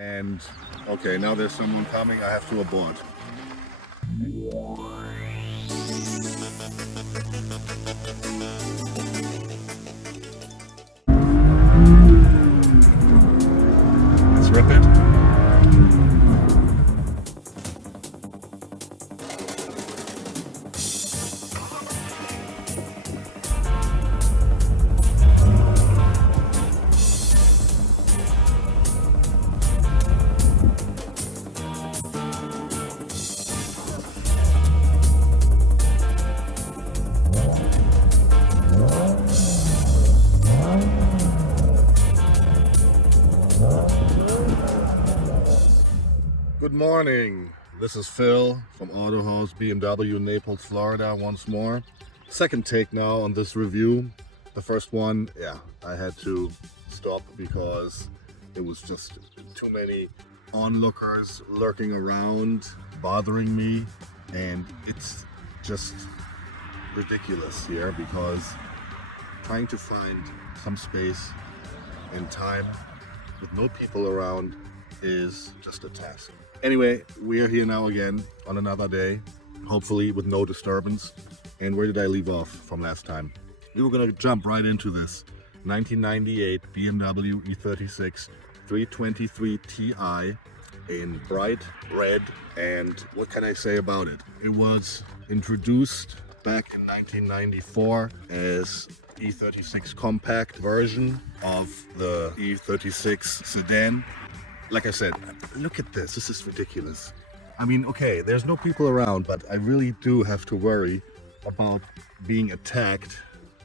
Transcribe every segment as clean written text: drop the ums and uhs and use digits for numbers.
And okay, now there's someone coming. I have to abort. Let's rip it. Good morning, this is Phil from Auto House BMW Naples, Florida once more. Second take now on this review. The first one, I had to stop because it was just too many onlookers lurking around, bothering me, and it's just ridiculous here because trying to find some space and time with no people around is just a task. Anyway, we are here now again on another day, hopefully with no disturbance. And where did I leave off from last time? We were gonna jump right into this 1998 BMW E36 323 Ti in bright red. And what can I say about it? It was introduced back in 1994 as E36 compact version of the E36 sedan. Like I said, look at this. This is ridiculous. I mean, okay, there's no people around, but I really do have to worry about being attacked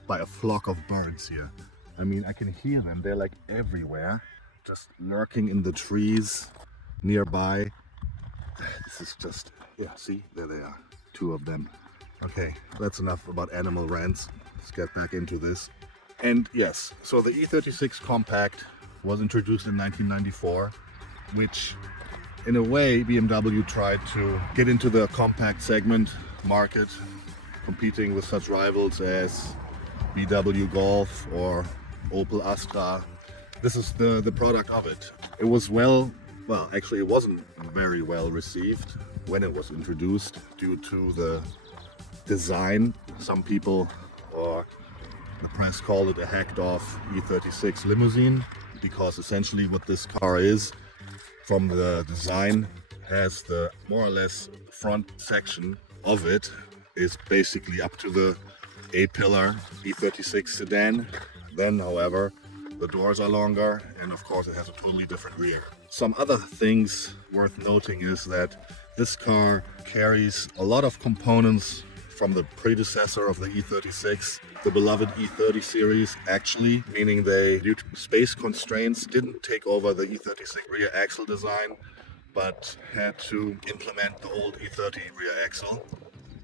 by a flock of birds here. I mean, I can hear them. They're like everywhere, just lurking in the trees nearby. This is just, see, there they are, two of them. Okay, that's enough about animal rants. Let's get back into this. And yes, so the E36 compact was introduced in 1994. Which in a way BMW tried to get into the compact segment market, competing with such rivals as VW Golf or Opel Astra. This is the product of it. It was actually it wasn't very well received when it was introduced due to the design. Some people or the press called it a hacked off E36 limousine because essentially what this car is, from the design, has the more or less front section of it is basically up to the A-pillar E36 sedan. Then, however, the doors are longer and of course it has a totally different rear. Some other things worth noting is that this car carries a lot of components from the predecessor of the E36, the beloved E30 series, actually, meaning they, due to space constraints, didn't take over the E36 rear axle design, but had to implement the old E30 rear axle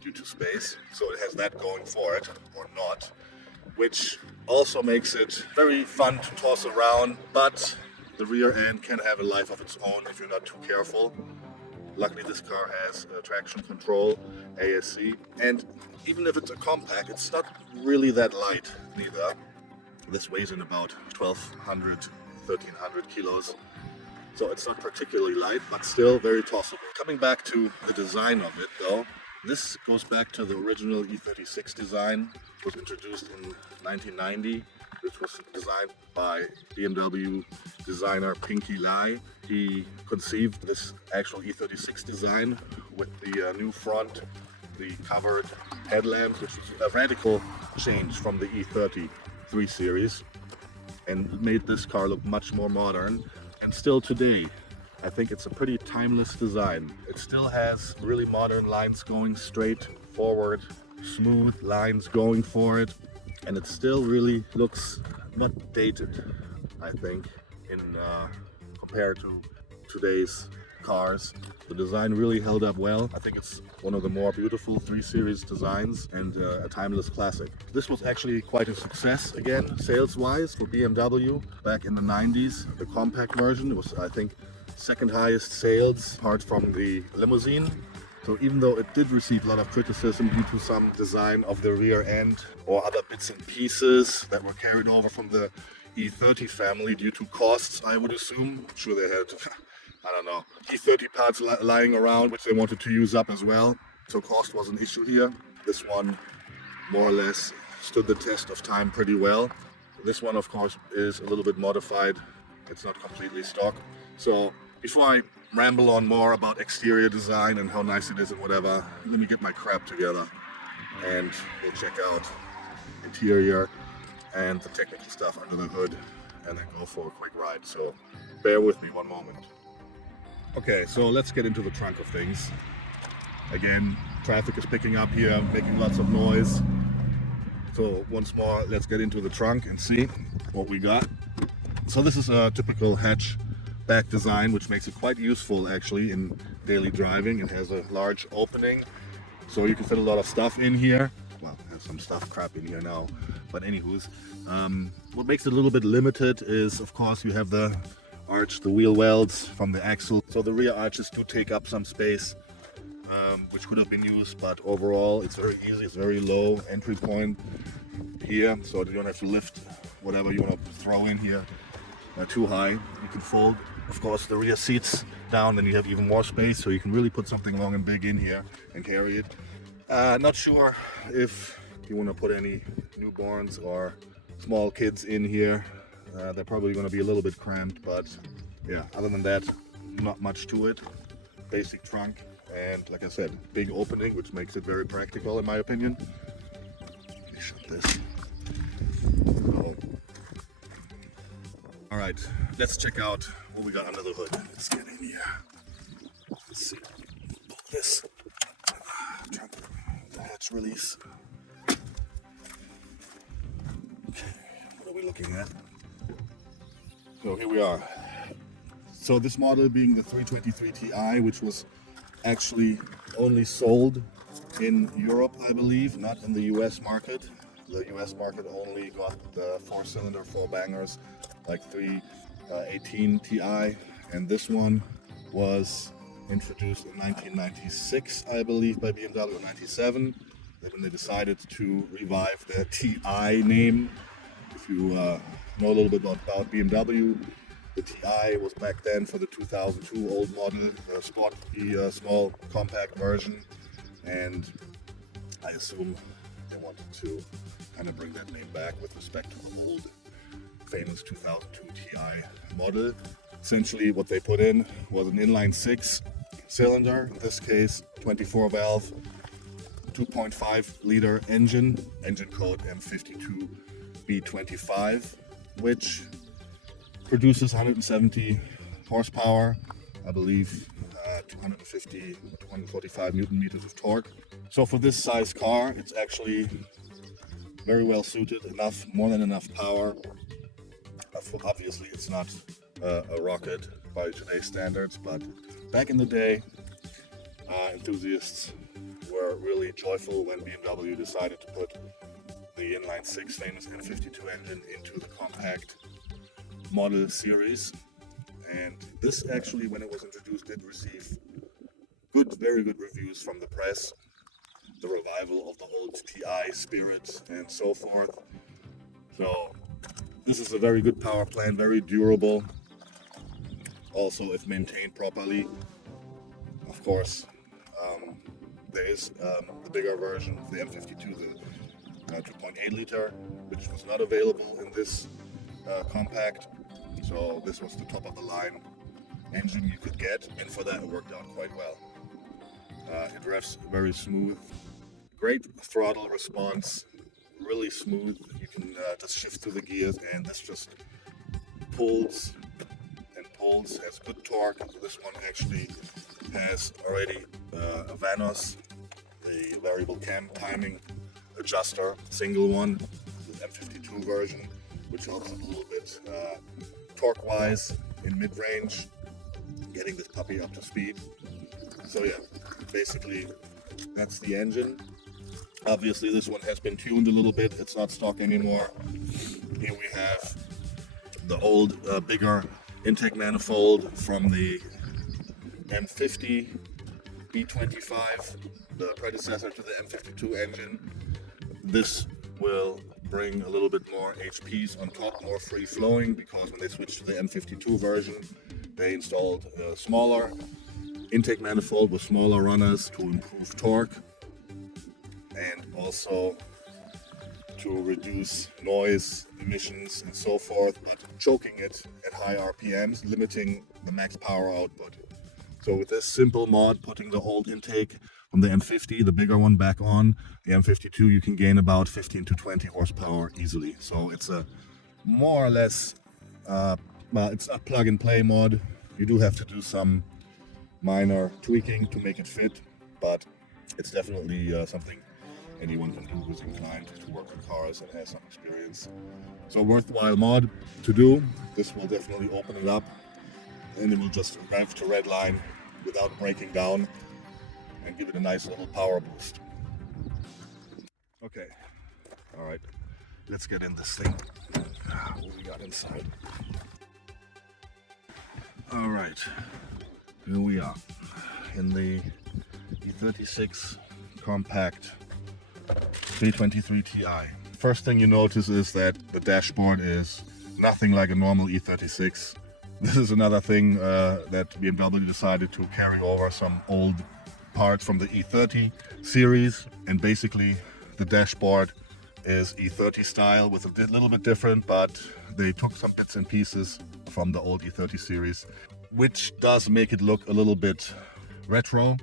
due to space. So it has that going for it, or not, which also makes it very fun to toss around, but the rear end can have a life of its own if you're not too careful. Luckily this car has traction control, ASC, and even if it's a compact, it's not really that light neither. This weighs in about 1,200, 1,300 kilos, so it's not particularly light, but still very tossable. Coming back to the design of it though, this goes back to the original E36 design. It was introduced in 1990. Which was designed by BMW designer Pinky Lai. He conceived this actual E36 design with the new front, the covered headlamps, which was a radical change from the E30 3 Series, and made this car look much more modern. And still today, I think it's a pretty timeless design. It still has really modern lines going straight forward, smooth lines going for it. And it still really looks not dated, I think, compared to today's cars. The design really held up well. I think it's one of the more beautiful 3 Series designs and a timeless classic. This was actually quite a success, again, sales-wise for BMW back in the 90s. The compact version was, I think, second highest sales apart from the limousine. So even though it did receive a lot of criticism due to some design of the rear end or other bits and pieces that were carried over from the E30 family due to costs, I would assume. I'm sure they had, I don't know, E30 parts lying around which they wanted to use up as well. So cost was an issue here. This one more or less stood the test of time pretty well. This one, of course, is a little bit modified. It's not completely stock. So before I ramble on more about exterior design and how nice it is and whatever, let me get my crap together and we'll check out interior and the technical stuff under the hood and then go for a quick ride. So bear with me one moment. Okay, so let's get into the trunk of things. Again, traffic is picking up here, making lots of noise. So once more, let's get into the trunk and see what we got. So this is a typical hatchback design, which makes it quite useful actually in daily driving. It has a large opening, so you can fit a lot of stuff in here. Well, there's some stuff crap in here now, but anywho's. What makes it a little bit limited is, of course, you have the arch, the wheel welds from the axle. So the rear arches do take up some space, which could have been used, but overall it's very easy. It's very low entry point here, so you don't have to lift whatever you want to throw in here too high. You can fold, of course, the rear seats down, then you have even more space, so you can really put something long and big in here and carry it. Not sure if you want to put any newborns or small kids in here. They're probably going to be a little bit cramped, but yeah, other than that, not much to it. Basic trunk, and like I said, big opening, which makes it very practical in my opinion. Let me shut this. Oh. All right, let's check out what we got under the hood. Let's get in here. Let's see. Pull this. Trunk, the hatch release. Okay, what are we looking at? So here we are. So this model being the 323 Ti, which was actually only sold in Europe, I believe, not in the US market. The US market only got the 4-cylinder 4-bangers like 318 Ti, and this one was introduced in 1996, I believe, by BMW, 97, when they decided to revive the Ti name. If you know a little bit about BMW, the Ti was back then for the 2002 old model, sporty, small, compact version, and I assume they wanted to kind of bring that name back with respect to the old, famous 2002 Ti model. Essentially, what they put in was an inline 6-cylinder, in this case 24 valve, 2.5 liter engine code M52B25, which produces 170 horsepower, I believe 250, 145 Newton meters of torque. So for this size car, it's actually very well suited, more than enough power. Obviously, it's not a rocket by today's standards, but back in the day, enthusiasts were really joyful when BMW decided to put the inline 6 famous N52 engine into the compact model series. And this actually, when it was introduced, did receive very good reviews from the press. The revival of the old Ti spirit and so forth. So this is a very good power plant, very durable. Also, if maintained properly. Of course, there is the bigger version of the M52, the 2.8 liter, which was not available in this compact. So this was the top of the line engine you could get, and for that it worked out quite well. It revs very smooth, great throttle response, really smooth. You can just shift through the gears, and this just pulls and pulls, has good torque. This one actually has already a Vanos, the variable cam timing adjuster, single one, the M52 version, which helps a little bit torque-wise in mid-range, getting this puppy up to speed. So yeah, basically that's the engine. Obviously this one has been tuned a little bit, it's not stock anymore. Here we have the old bigger intake manifold from the M50 B25, the predecessor to the M52 engine. This will bring a little bit more HPs on top, more free flowing, because when they switched to the M52 version, they installed a smaller intake manifold with smaller runners to improve torque and also to reduce noise emissions and so forth, but choking it at high RPMs, limiting the max power output. So with this simple mod, putting the old intake from the M50, the bigger one, back on the M52, you can gain about 15 to 20 horsepower easily. So it's a more or less, well, it's not plug and play mod. You do have to do some minor tweaking to make it fit, but it's definitely something anyone can do who's inclined to work on cars and has some experience. So worthwhile mod to do. This will definitely open it up, and it will just rev to red line without breaking down and give it a nice little power boost. Okay, all right, let's get in this thing. What we got inside? All right, here we are in the E36 compact 323 Ti. First thing you notice is that the dashboard is nothing like a normal E36. This is another thing that BMW decided to carry over some old parts from the E30 series, and basically the dashboard is E30 style with a little bit different, but they took some bits and pieces from the old E30 series, which does make it look a little bit retro,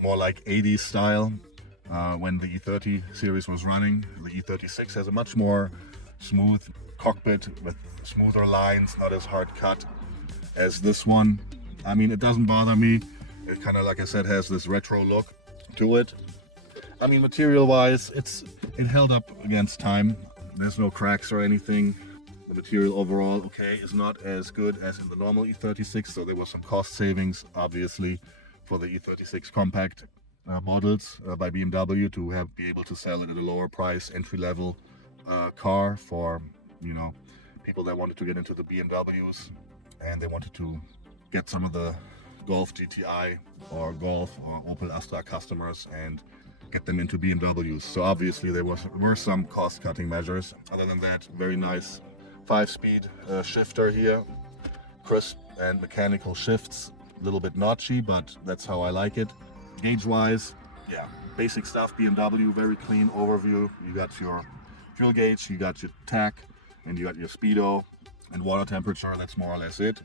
more like 80s style. When the E30 series was running, the E36 has a much more smooth cockpit with smoother lines, not as hard cut as this one. I mean, it doesn't bother me. It kind of, like I said, has this retro look to it. I mean, material wise, it held up against time. There's no cracks or anything. The material overall, okay, is not as good as in the normal E36, so there was some cost savings, obviously, for the E36 compact models by BMW to be able to sell it at a lower price, entry-level car for, you know, people that wanted to get into the BMWs and they wanted to get some of the Golf GTI or Golf or Opel Astra customers and get them into BMWs. So obviously there were some cost-cutting measures. Other than that, very nice 5-speed shifter here, crisp and mechanical shifts, a little bit notchy, but that's how I like it. Gauge-wise, yeah, basic stuff. BMW, very clean overview. You got your fuel gauge, you got your tach, and you got your speedo and water temperature. That's more or less it.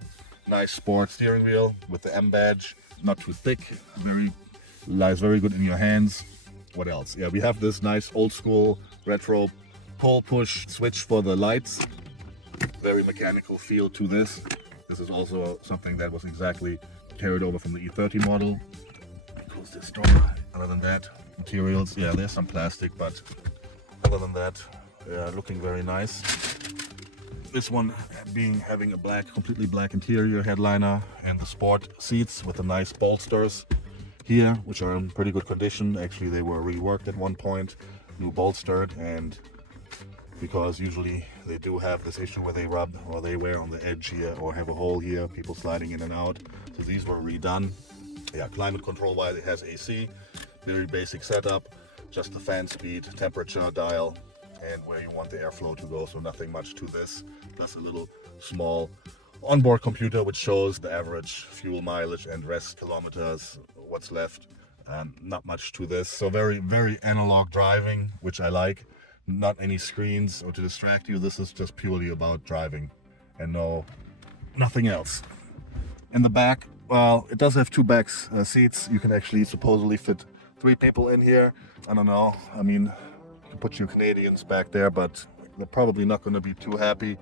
Nice sport steering wheel with the M badge, not too thick, lies very good in your hands. What else? Yeah, we have this nice old school retro pull push switch for the lights. Very mechanical feel to this. This is also something that was exactly carried over from the E30 model. Close this door. Other than that, materials, yeah, there's some plastic, but other than that, yeah, looking very nice. This one having a completely black interior headliner, and the sport seats with the nice bolsters here, which are in pretty good condition. Actually, they were reworked at one point, new bolstered, and because usually they do have this issue where they rub or they wear on the edge here or have a hole here, people sliding in and out. So these were redone. Yeah, climate control wise, it has AC, very basic setup, just the fan speed, temperature dial, and where you want the airflow to go. So nothing much to this. Plus a little small onboard computer which shows the average fuel mileage and rest kilometers, what's left. Not much to this. So very, very analog driving, which I like. Not any screens or to distract you. This is just purely about driving and nothing else. In the back, well, it does have two back seats. You can actually supposedly fit 3 people in here. I don't know. I mean, you can put your Canadians back there, but they're probably not going to be too happy.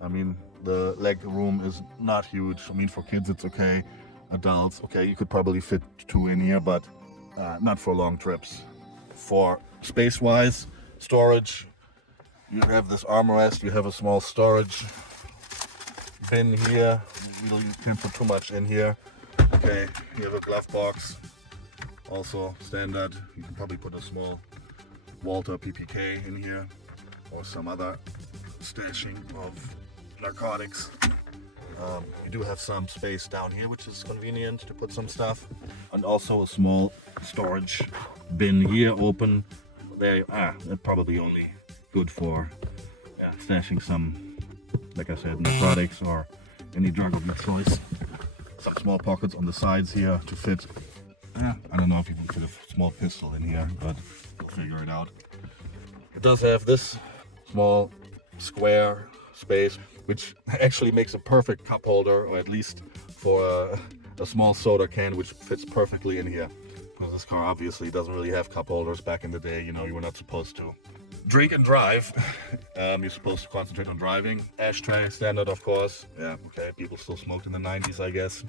I mean, the leg room is not huge. I mean, for kids it's okay. Adults, okay, you could probably fit 2 in here, but not for long trips. For space-wise, storage, you have this armrest, you have a small storage bin here. You can't put too much in here. Okay, you have a glove box, also standard. You can probably put a small Walter PPK in here or some other stashing of narcotics. You do have some space down here, which is convenient to put some stuff, and also a small storage bin here open. There, that's probably only good for stashing some, like I said, narcotics or any drug of your choice. Some small pockets on the sides here to fit. I don't know if you can fit a small pistol in here, but we'll figure it out. It does have this small square space, which actually makes a perfect cup holder, or at least for a small soda can, which fits perfectly in here. Because this car obviously doesn't really have cup holders. Back in the day, you know, you were not supposed to drink and drive. You're supposed to concentrate on driving. Ashtray, standard of course. Yeah, okay, people still smoked in the 90s, I guess.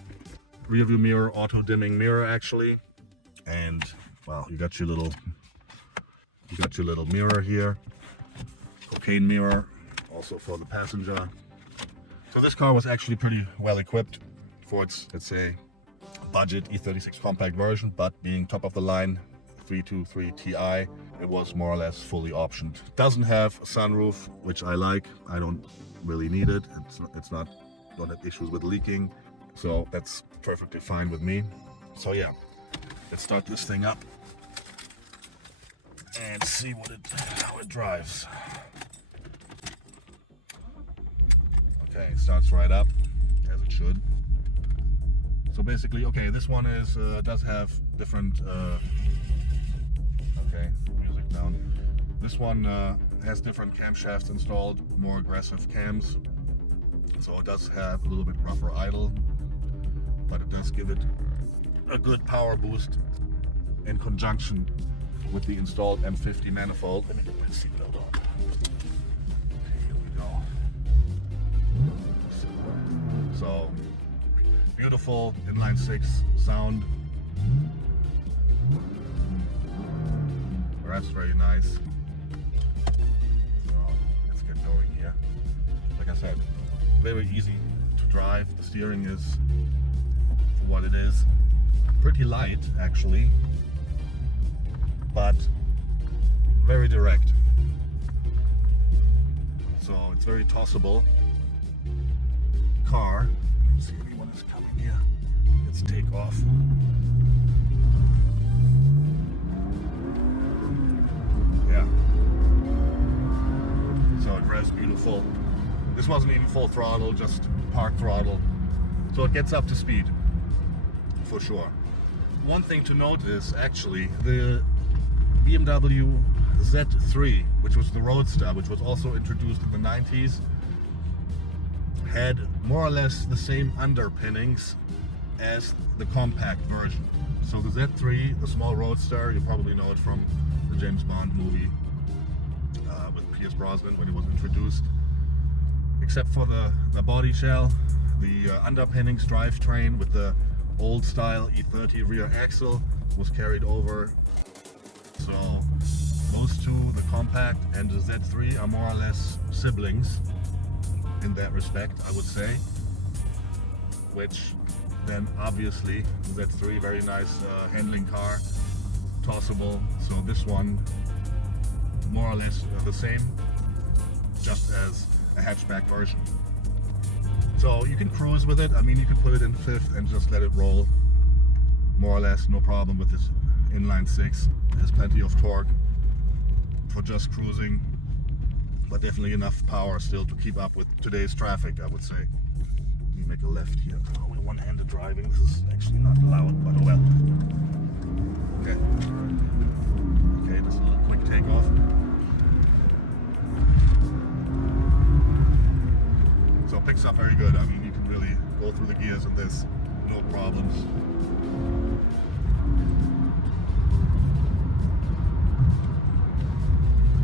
Rear view mirror, auto dimming mirror actually. And well, you got your little mirror here. Cocaine mirror, also for the passenger. So this car was actually pretty well equipped for its, let's say, budget E36 compact version, but being top of the line 323 Ti, it was more or less fully optioned. It doesn't have a sunroof, which I like. I don't really need it. Don't have issues with leaking, so that's perfectly fine with me. So yeah, let's start this thing up and see how it drives. Okay, it starts right up as it should. So basically, okay, this one is does have different. Okay, music down. This one has different camshafts installed, more aggressive cams. So it does have a little bit rougher idle, but it does give it a good power boost in conjunction with the installed M50 manifold. Let me get my seatbelt on. Okay, here we go. So beautiful inline six sound. That's very nice. So let's get going here. Like I said, very easy to drive. The steering is for what it is. Pretty light actually, but very direct. So it's very tossable car. Let's see if anyone is coming here. Let's take off. Yeah. So it revs beautiful. This wasn't even full throttle, just park throttle. So it gets up to speed, for sure. One thing to note is actually the BMW Z3, which was the Roadster, which was also introduced in the 90s, had more or less the same underpinnings as the compact version. So the Z3, the small Roadster, you probably know it from the James Bond movie with Pierce Brosnan when it was introduced. Except for the body shell, the underpinnings drivetrain with the old style E30 rear axle was carried over. So those two, the compact and the Z3, are more or less siblings in that respect, I would say. Which then obviously the Z3, very nice handling car, tossable. So this one more or less the same, just as a hatchback version. So you can cruise with it. I mean, you can put it in fifth and just let it roll, more or less, no problem with this inline six. There's plenty of torque for just cruising, but definitely enough power still to keep up with today's traffic, I would say. Let me make a left here. Oh, we're one-handed driving. This is actually not allowed, but oh well. Okay. Okay, just a little quick takeoff. So it picks up very good. I mean, you can really go through the gears in this, no problems.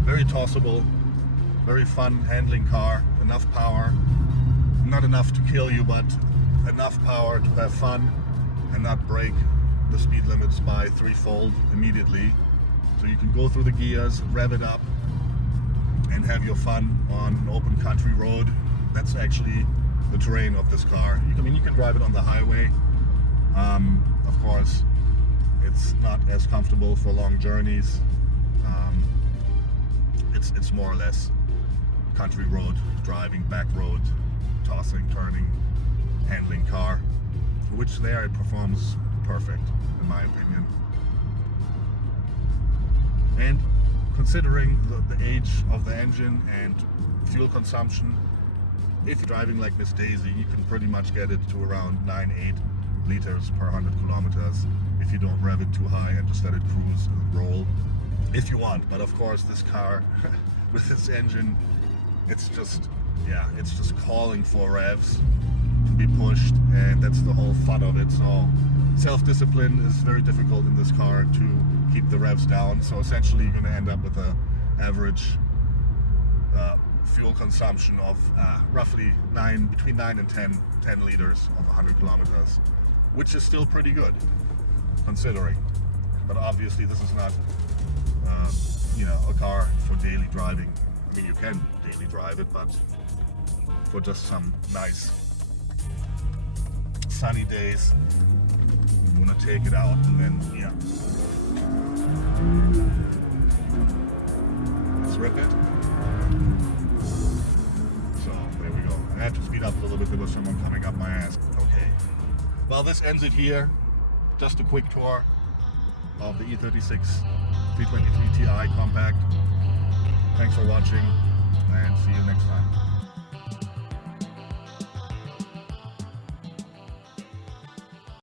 Very tossable, very fun handling car, enough power, not enough to kill you, but enough power to have fun and not break the speed limits by threefold immediately. So you can go through the gears, rev it up, and have your fun on an open country road. That's actually the terrain of this car. I mean, you can drive it on the highway. Of course, it's not as comfortable for long journeys. It's more or less country road driving, back road, tossing, turning, handling car, which there it performs perfect, in my opinion. And considering the age of the engine and fuel consumption, if you're driving like Miss Daisy, you can pretty much get it to around 9-8 liters per 100 kilometers if you don't rev it too high and just let it cruise and roll if you want. But of course this car with this engine, it's just calling for revs to be pushed, and that's the whole fun of it. So self-discipline is very difficult in this car to keep the revs down. So essentially you're going to end up with a average fuel consumption of roughly between 9 and 10 liters of 100 kilometers, which is still pretty good considering. But obviously this is not a car for daily driving. I mean, you can daily drive it, but for just some nice sunny days, you want to take it out and then let's rip it. So there we go. I had to speed up a little bit. There was someone coming up my ass. Okay. Well, this ends it here. Just a quick tour of the E36 323 Ti compact. Thanks for watching, and see you next time.